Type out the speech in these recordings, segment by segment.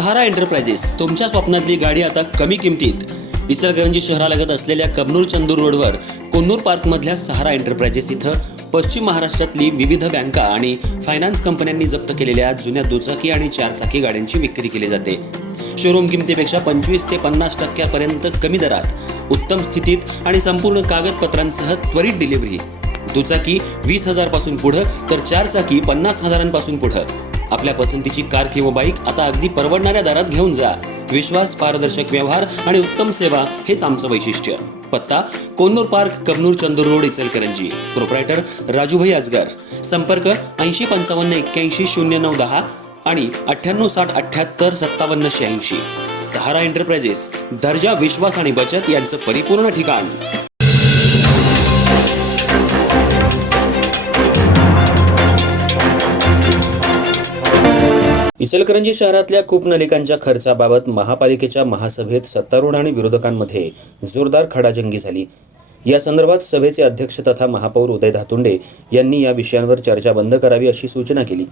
सहारा enterprises तुमच्या स्वप्नातली गाडी आता कमी किमतीत. इचलकरंजी शहरालगत असलेल्या कबनूर चंदूर रोडवर कोन्नूर पार्कमधल्या सहारा एंटरप्राइजेस इथं पश्चिम महाराष्ट्रातली विविध बँका आणि फायनान्स कंपन्यांनी जप्त केलेल्या जुन्या दुचाकी आणि चारचाकी गाड्यांची विक्री केली जाते. शोरूम किमतीपेक्षा 25 ते 50% कमी दरात, उत्तम स्थितीत आणि संपूर्ण कागदपत्रांसह त्वरित डिलिव्हरी. दुचाकी 20,000 पासून पुढे तर चारचाकी 50,000 पासून पुढे. आपल्या पसंतीची कार किंवा बाईक आता अगदी परवडणाऱ्या दरात घेऊन जा. विश्वास, पारदर्शक व्यवहार आणि उत्तम सेवा हेच आमचं वैशिष्ट्य. पत्ता Konnur park, Kabnur Chandur road, Ichalkaranji. Proprietor Rajubhai Ajgar. संपर्क 8055810910 आणि 9860785786. सहारा एंटरप्राइजेस, दर्जा, विश्वास आणि बचत यांचं परिपूर्ण ठिकाण. इचलकरंजी शहरातल्या कूपनलिकांच्या खर्चाबाबत महापालिकेच्या महासभेत सत्तारूढ आणि विरोधकांमध्ये जोरदार खडाजंगी झाली. या संदर्भात सभेचे अध्यक्ष तथा महापौर उदय धातुंडे यांनी या विषयांवर चर्चा बंद करावी अशी सूचना केली.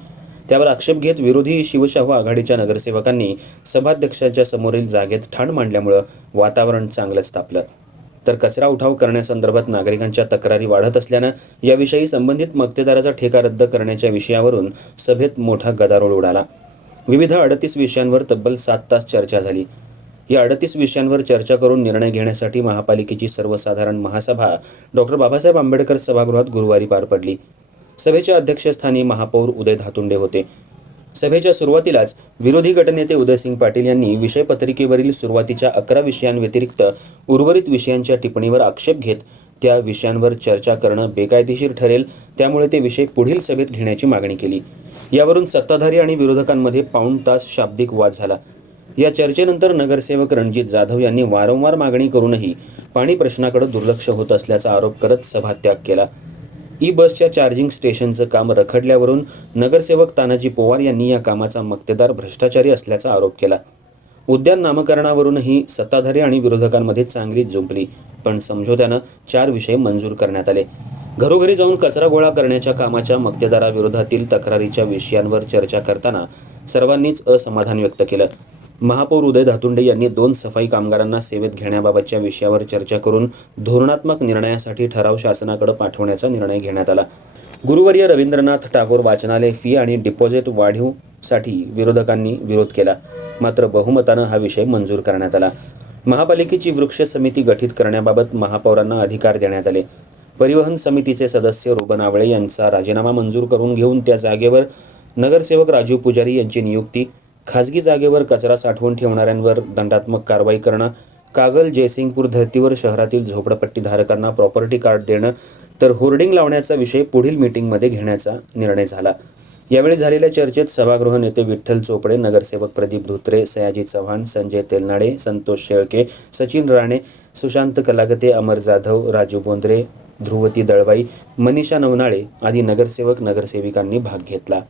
त्यावर आक्षेप घेत विरोधी शिवशाहू आघाडीच्या नगरसेवकांनी सभाध्यक्षांच्या समोरील जागेत ठाण मांडल्यामुळे वातावरण चांगलंच तापलं. तर कचरा उठाव करण्यासंदर्भात नागरिकांच्या तक्रारी वाढत असल्यानं याविषयी संबंधित मक्तेदाराचा ठेका रद्द करण्याच्या विषयावरून सभेत मोठा गदारोळ उडाला. विविध 38 विषयांवर तब्बल 7 तास चर्चा झाली. या 38 विषयांवर चर्चा करून निर्णय घेण्यासाठी महापालिकेची सर्वसाधारण महासभा डॉक्टर बाबासाहेब आंबेडकर सभागृहात गुरुवारी पार पडली. सभेच्या अध्यक्षस्थानी महापौर उदय धातुंडे होते. सभेच्या सुरुवातीलाच विरोधी गटनेते उदयसिंग पाटील यांनी विषयपत्रिकेवरील सुरुवातीच्या 11 विषयांव्यतिरिक्त उर्वरित विषयांच्या टिप्पणीवर आक्षेप घेत त्या विषयांवर चर्चा करणं बेकायदेशीर ठरेल, त्यामुळे ते विषय पुढील सभेत घेण्याची मागणी केली. यावरून सत्ताधारी आणि विरोधकांमध्ये पाऊण तास शाब्दिक वाद झाला. या चर्चेनंतर नगरसेवक रणजित जाधव यांनी वारंवार मागणी करूनही पाणी प्रश्नाकडे दुर्लक्ष होत असल्याचा आरोप करत सभात्याग केला. बसच्या चार्जिंग स्टेशनचं काम रखडल्यावरून नगरसेवक तानाजी पोवार यांनी या कामाचा मक्तेदार भ्रष्टाचारी असल्याचा आरोप केला. उद्यान नामकरणावरूनही सत्ताधारी आणि विरोधकांमध्ये चांगलीच जुंपली, पण समझोत्यानं 4 विषय मंजूर करण्यात आले. घरोघरी जाऊन कचरा गोळा करण्याच्या कामाच्या मक्तेदाराविरोधातील तक्रारीच्या विषयांवर चर्चा करताना सर्वांनीच असमाधान व्यक्त केलं. महापौर उदय धातुंडे यांनी 2 सफाई कामगारांना सेवेत घेण्याबाबतच्या विषयावर चर्चा करून धोरणात्मक निर्णयासाठी ठराव शासनाकडे पाठवण्याचा निर्णय घेण्यात आला. गुरुवर्य रवींद्रनाथ टागोर वाचनालय फी आणि डिपॉझिट वाढीवसाठी विरोधकांनी विरोध केला, मात्र बहुमतानं हा विषय मंजूर करण्यात आला. महापालिकेची वृक्ष समिती गठीत करण्याबाबत महापौरांना अधिकार देण्यात आले. परिवहन समितीचे सदस्य रोबन आवळे यांचा राजीनामा मंजूर करून घेऊन त्या जागेवर नगरसेवक राजू पुजारी यांची नियुक्ती. खाजगी जागेवर कचरा साठवून ठेवणाऱ्यांवर दंडात्मक कारवाई करणं. कागल जयसिंगपूर धर्तीवर शहरातील झोपडपट्टी धारकांना प्रॉपर्टी कार्ड देणं, तर होर्डिंग लावण्याचा विषय पुढील मीटिंगमध्ये घेण्याचा निर्णय झाला. यावेळी झालेल्या चर्चेत सभागृह नेते विठ्ठल चोपडे, नगरसेवक प्रदीप धोत्रे, सयाजी चव्हाण, संजय तेलनाडे, संतोष शेळके, सचिन राणे, सुशांत कलागते, अमर जाधव, राजू बोंद्रे, ध्रुवती दळवाई, मनीषा नवनाळे आदी नगरसेवक नगरसेविकांनी भाग घेतला.